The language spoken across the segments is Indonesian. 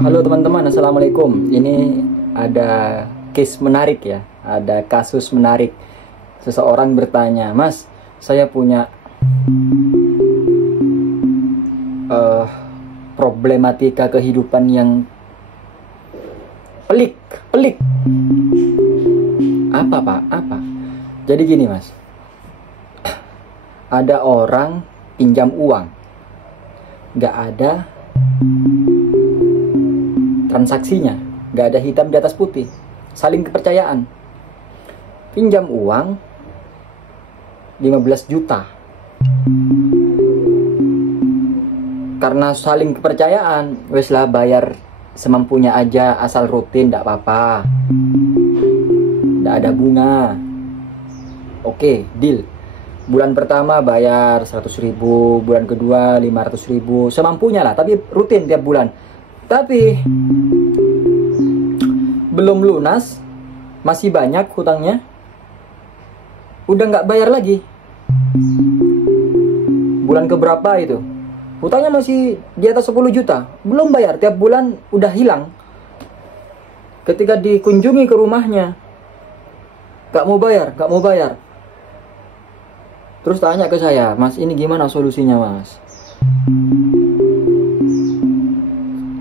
Halo teman-teman, assalamualaikum. Ini ada case menarik ya, ada kasus menarik. Seseorang bertanya, Mas, saya punya problematika kehidupan yang pelik. Apa Pak? Apa? Jadi gini Mas, ada orang pinjam uang, nggak ada transaksinya, nggak ada hitam di atas putih, saling kepercayaan. Pinjam uang 15 juta. Karena saling kepercayaan, wes lah bayar semampunya aja, asal rutin, nggak apa-apa, nggak ada bunga. Oke, deal. Bulan pertama bayar 100.000, bulan kedua 500.000, semampunya lah, tapi rutin tiap bulan. Tapi belum lunas, masih banyak hutangnya, udah nggak bayar lagi. Bulan keberapa itu, hutangnya masih di atas 10 juta, belum bayar, tiap bulan udah hilang. Ketika dikunjungi ke rumahnya, nggak mau bayar. Terus tanya ke saya, Mas, ini gimana solusinya Mas?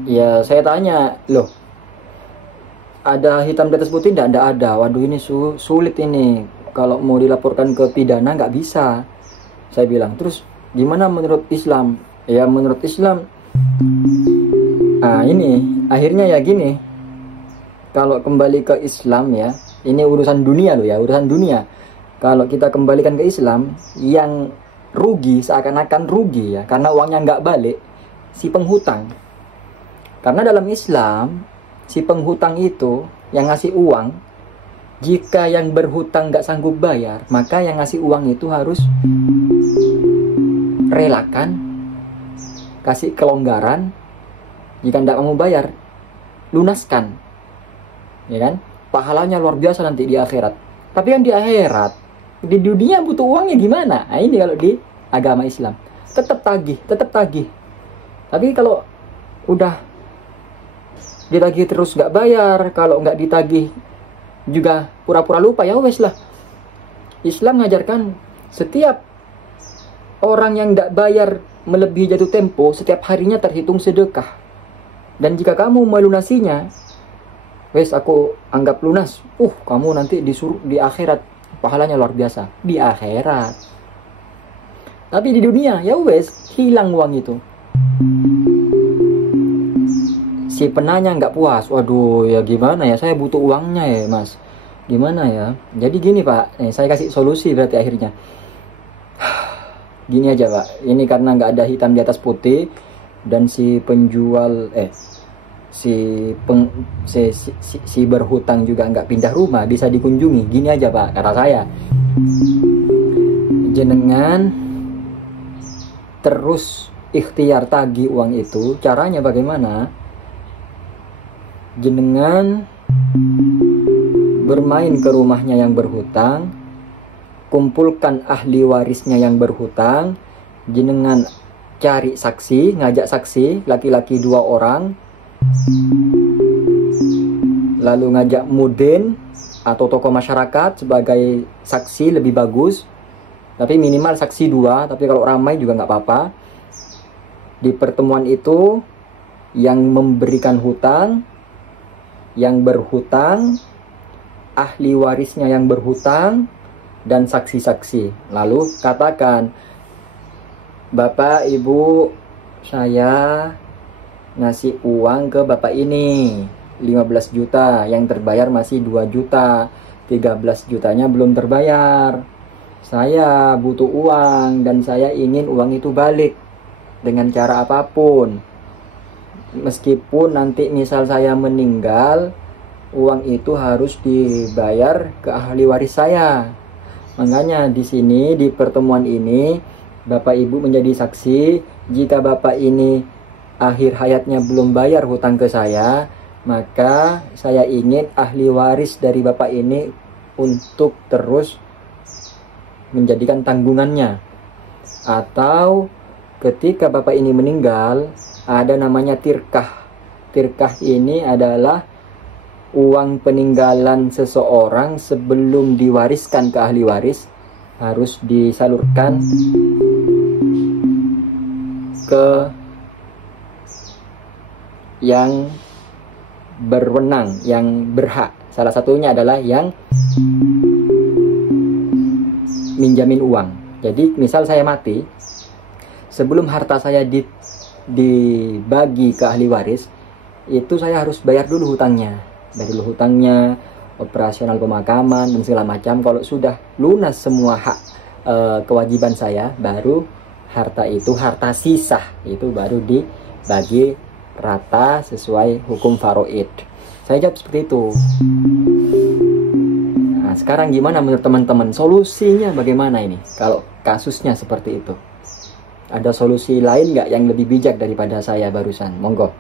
Ya saya tanya, loh, ada hitam di atas putih? Nggak ada. Waduh, ini sulit ini. Kalau mau dilaporkan ke pidana nggak bisa, saya bilang. Terus gimana menurut Islam? Ya menurut Islam, ini akhirnya ya gini. Kalau kembali ke Islam ya, ini urusan dunia loh ya, urusan dunia. Kalau kita kembalikan ke Islam, yang rugi seakan-akan rugi ya, karena uangnya nggak balik, si penghutang. Karena dalam Islam, si penghutang itu yang ngasih uang, jika yang berhutang nggak sanggup bayar, maka yang ngasih uang itu harus relakan, kasih kelonggaran. Jika nggak mau bayar, lunaskan, ya kan? Pahalanya luar biasa nanti di akhirat. Tapi yang di akhirat, di dunia butuh uangnya gimana? Nah, ini kalau di agama Islam tetap tagih. Tapi kalau udah ditagih terus nggak bayar, kalau nggak ditagih juga pura-pura lupa, ya wes lah. Islam mengajarkan setiap orang yang nggak bayar melebihi jatuh tempo, setiap harinya terhitung sedekah. Dan jika kamu melunasinya, wes aku anggap lunas. Kamu nanti disuruh di akhirat, pahalanya luar biasa di akhirat. Tapi di dunia ya wes, hilang uang itu. Si penanya nggak puas, waduh ya gimana ya, saya butuh uangnya ya Mas, gimana ya? Jadi gini Pak, saya kasih solusi berarti akhirnya. Gini aja Pak, ini karena nggak ada hitam di atas putih, dan si penjual si berhutang juga nggak pindah rumah, bisa dikunjungi. Gini aja Pak, kata saya, jenengan terus ikhtiar tagih uang itu. Caranya bagaimana? Jenengan bermain ke rumahnya yang berhutang, kumpulkan ahli warisnya yang berhutang, jenengan cari saksi, ngajak saksi, laki-laki 2 orang, lalu ngajak mudin atau tokoh masyarakat sebagai saksi, lebih bagus, tapi minimal saksi 2, tapi kalau ramai juga nggak apa-apa. Di pertemuan itu, yang memberikan hutang, yang berhutang, ahli warisnya yang berhutang, dan saksi-saksi. Lalu katakan, Bapak Ibu, saya ngasih uang ke Bapak ini 15 juta, yang terbayar masih 2 juta, 13 jutanya belum terbayar. Saya butuh uang dan saya ingin uang itu balik dengan cara apapun. Meskipun nanti misal saya meninggal, uang itu harus dibayar ke ahli waris saya. Makanya di sini, di pertemuan ini, Bapak Ibu menjadi saksi. Jika Bapak ini akhir hayatnya belum bayar hutang ke saya, maka saya ingin ahli waris dari Bapak ini untuk terus menjadikan tanggungannya. Atau ketika Bapak ini meninggal, ada namanya tirkah. tirkah ini adalah uang peninggalan seseorang sebelum diwariskan ke ahli waris, harus disalurkan ke yang berwenang, yang berhak. Salah satunya adalah yang minjamin uang. Jadi misal saya mati, sebelum harta saya dibagi ke ahli waris, itu saya harus bayar dulu hutangnya. Operasional pemakaman dan segala macam. Kalau sudah lunas semua hak kewajiban saya, baru harta sisa itu baru dibagi rata sesuai hukum faraid. Saya jawab seperti itu. Nah, sekarang gimana menurut teman-teman? Solusinya bagaimana ini? Kalau kasusnya seperti itu, ada solusi lain nggak yang lebih bijak daripada saya barusan? Monggo.